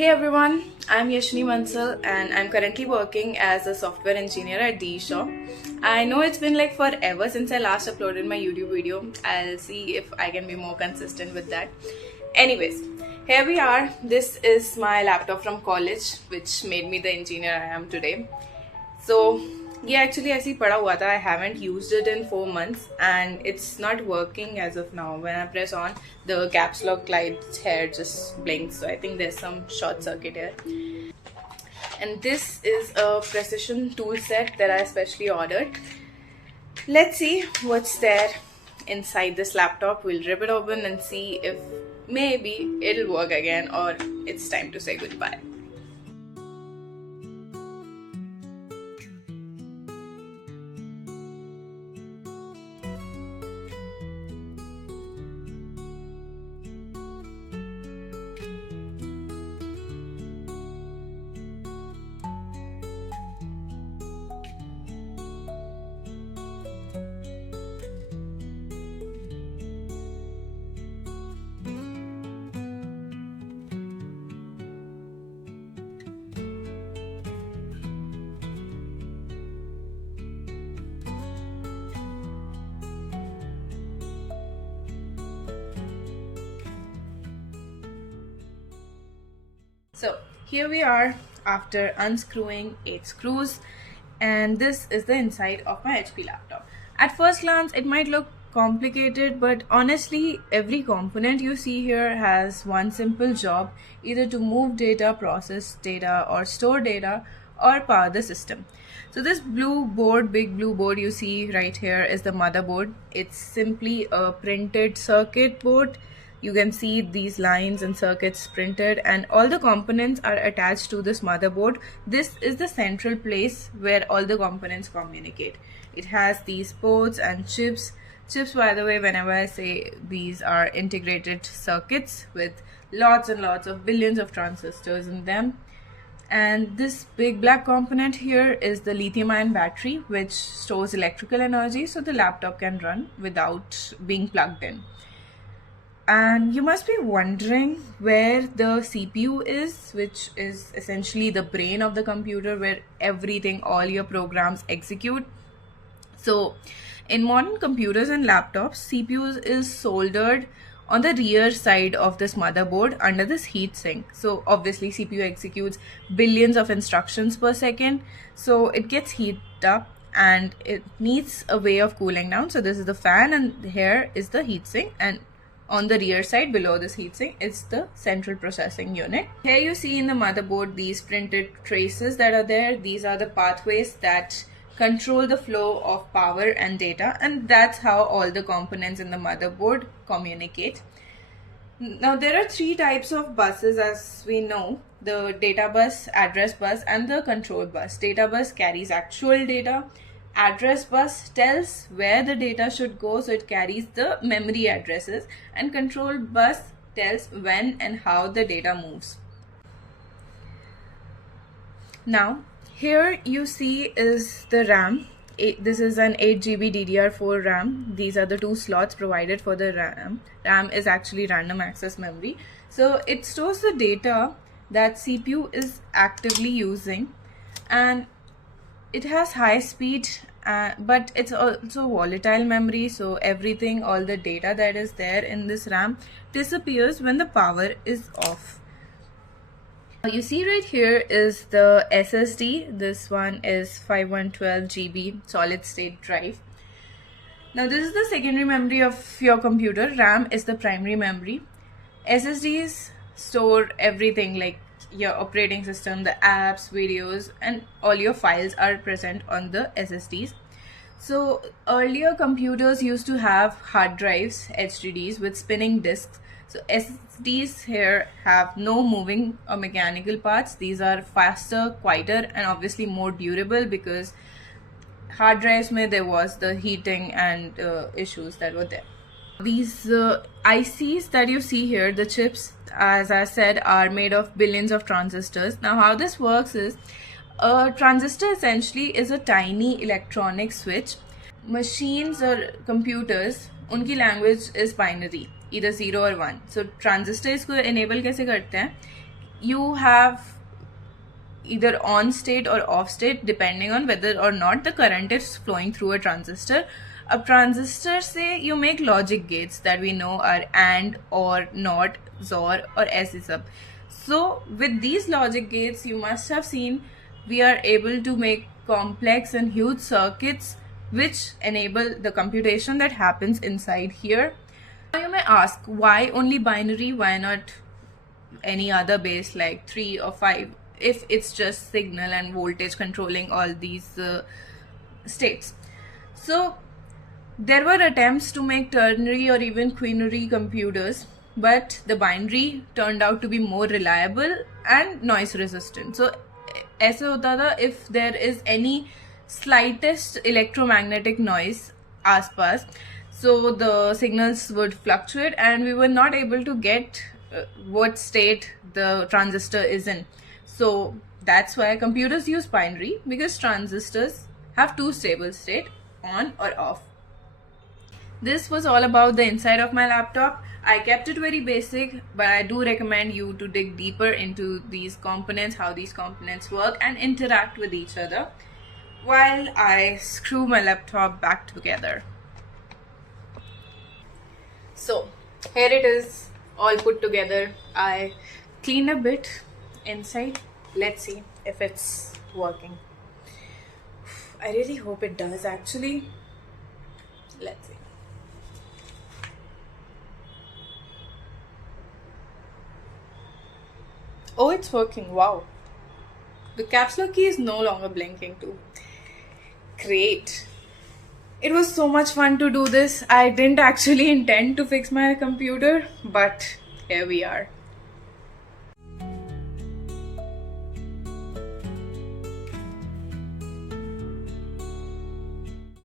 Hey everyone, I'm Yashni Mansal and I'm currently working as a software engineer at D Shop. I know it's been like forever since I last uploaded my YouTube video. I'll see if I can be more consistent with that. Anyways, here we are. This is my laptop from college which made me the engineer I am today. So yeah, actually ऐसे ही पड़ा हुआ था. I haven't used it in 4 months and it's not working as of now. When I press on, the caps lock light here just blinks. So I think there's some short circuit here. And this is a precision tool set that I specially ordered. Let's see what's there inside this laptop. We'll rip it open and see if maybe it'll work again or it's time to say goodbye. So here we are after unscrewing 8 screws, and this is the inside of my HP laptop. At first glance it might look complicated, but honestly every component you see here has one simple job, either to move data, process data, or store data, or power the system. So this blue board, big blue board you see right here is the motherboard. It's simply a printed circuit board. You can see these lines and circuits printed, and all the components are attached to this motherboard. This is the central place where all the components communicate. It has these ports and chips. Chips, by the way, whenever I say these are integrated circuits with lots and lots of billions of transistors in them. And this big black component here is the lithium-ion battery, which stores electrical energy so the laptop can run without being plugged in. And you must be wondering where the CPU is, which is essentially the brain of the computer where everything, all your programs execute. So in modern computers and laptops, CPU is soldered on the rear side of this motherboard under this heatsink. So obviously CPU executes billions of instructions per second. So it gets heated up and it needs a way of cooling down. So this is the fan and here is the heatsink, and on the rear side below this heatsink it's the central processing unit. Here you see in the motherboard these printed traces that are there. These are the pathways that control the flow of power and data, and that's how all the components in the motherboard communicate. Now there are 3 types of buses, as we know: the data bus, address bus, and the control bus. Data bus carries actual data. Address bus tells where the data should go, so it carries the memory addresses, and control bus tells when and how the data moves. Now here you see is the RAM. This is an 8 GB DDR4 RAM. These are the 2 slots provided for the RAM. RAM is actually random access memory, so it stores the data that CPU is actively using, and it has high speed, but it's also volatile memory, so everything, all the data that is there in this RAM disappears when the power is off. You see right here is the SSD. This one is 5112 GB solid state drive. Now this is the secondary memory of your computer. RAM is the primary memory. SSDs store everything like your operating system, the apps, videos, and all your files are present on the SSDs. So earlier computers used to have hard drives, HDDs, with spinning disks. So SSDs here have no moving or mechanical parts. These are faster, quieter, and obviously more durable, because hard drives there was the heating and issues that were there. These ICs that you see here, the chips, as I said, are made of billions of transistors. Now how this works is, a transistor essentially is a tiny electronic switch. Machines or computers, उनकी language is binary, either 0 or 1. So transistor इसको enable कैसे करते हैं? you have either on state or off state depending on whether or not the current is flowing through a transistor. A transistor, say you make logic gates that we know are AND, OR, NOT, XOR or SE sub. So with these logic gates, you must have seen we are able to make complex and huge circuits which enable the computation that happens inside here. Now you may ask, why only binary, why not any other base like 3 or 5, if it's just signal and voltage controlling all these states. So there were attempts to make ternary or even quinary computers, but the binary turned out to be more reliable and noise resistant. So ऐसे होता था, if there is any slightest electromagnetic noise आसपास, so the signals would fluctuate and we were not able to get what state the transistor is in. So that's why computers use binary, because transistors have two stable state, on or off. This was all about the inside of my laptop. I kept it very basic, but I do recommend you to dig deeper into these components, how these components work and interact with each other, while I screw my laptop back together. So here it is, all put together. I cleaned a bit inside. Let's see if it's working. I really hope it does actually. Let's see. Oh, it's working. Wow. The caps lock key is no longer blinking too. Great. It was so much fun to do this. I didn't actually intend to fix my computer, but here we are.